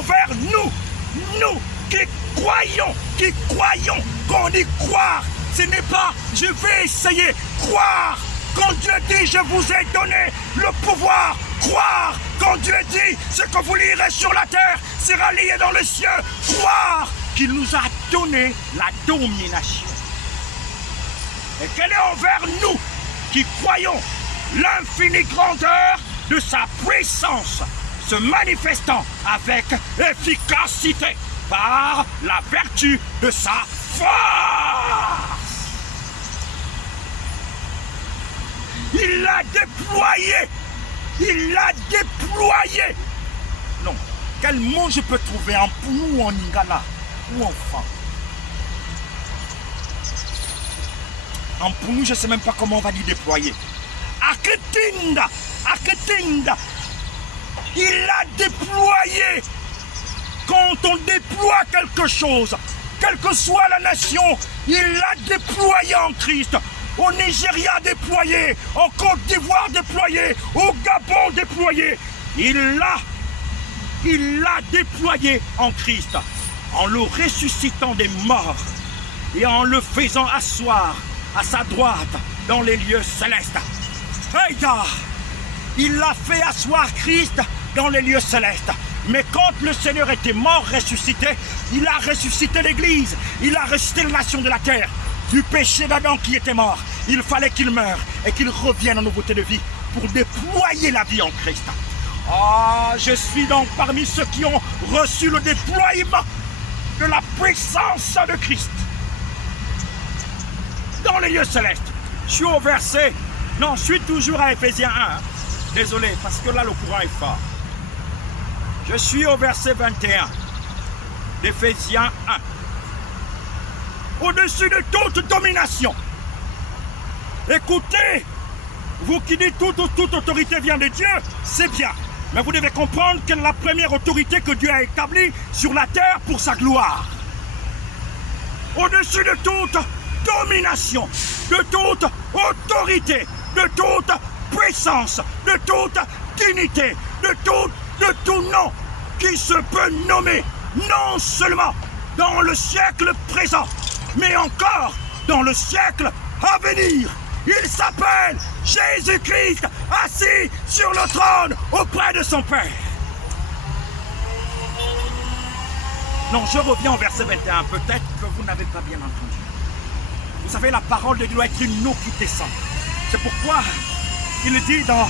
envers nous, nous qui croyons qu'on y croire. Ce n'est pas je vais essayer, croire. Quand Dieu dit je vous ai donné le pouvoir, croire. Quand Dieu dit ce que vous lirez sur la terre sera lié dans les cieux, croire qu'il nous a donné la domination. Et qu'elle est envers nous qui croyons l'infinie grandeur de sa puissance se manifestant avec efficacité par la vertu de sa force. Il l'a déployé. Il l'a déployé. Non. Quel mot je peux trouver en Poulou ou en Lingala ou en Franc? En Poulou, je ne sais même pas comment on va dire déployer. Aketinda. Aketinda. Il l'a déployé. Quand on déploie quelque chose, quelle que soit la nation, il l'a déployé en Christ. Au Nigeria déployé, en Côte d'Ivoire déployé, au Gabon déployé. Il l'a déployé en Christ, en le ressuscitant des morts et en le faisant asseoir à sa droite dans les lieux célestes. Heïda, il l'a fait asseoir Christ dans les lieux célestes. Mais quand le Seigneur était mort, ressuscité, il a ressuscité l'Église, il a ressuscité la nation de la terre. Du péché d'Adam qui était mort, il fallait qu'il meure et qu'il revienne en nouveauté de vie pour déployer la vie en Christ. Ah, je suis donc parmi ceux qui ont reçu le déploiement de la puissance de Christ dans les lieux célestes. Je suis au verset, non, je suis toujours à Éphésiens 1. Désolé, parce que là le courant est fort. Je suis au verset 21 d'Éphésiens 1. Au-dessus de toute domination. Écoutez, vous qui dites toute autorité vient de Dieu, c'est bien. Mais vous devez comprendre quelle est la première autorité que Dieu a établie sur la terre pour sa gloire. Au-dessus de toute domination, de toute autorité, de toute puissance, de toute dignité, de tout nom qui se peut nommer, non seulement dans le siècle présent, mais encore dans le siècle à venir. Il s'appelle Jésus-Christ, assis sur le trône auprès de son Père. Non, je reviens au verset 21. Peut-être que vous n'avez pas bien entendu. Vous savez, la parole de Dieu doit être une eau qui descend. C'est pourquoi il dit dans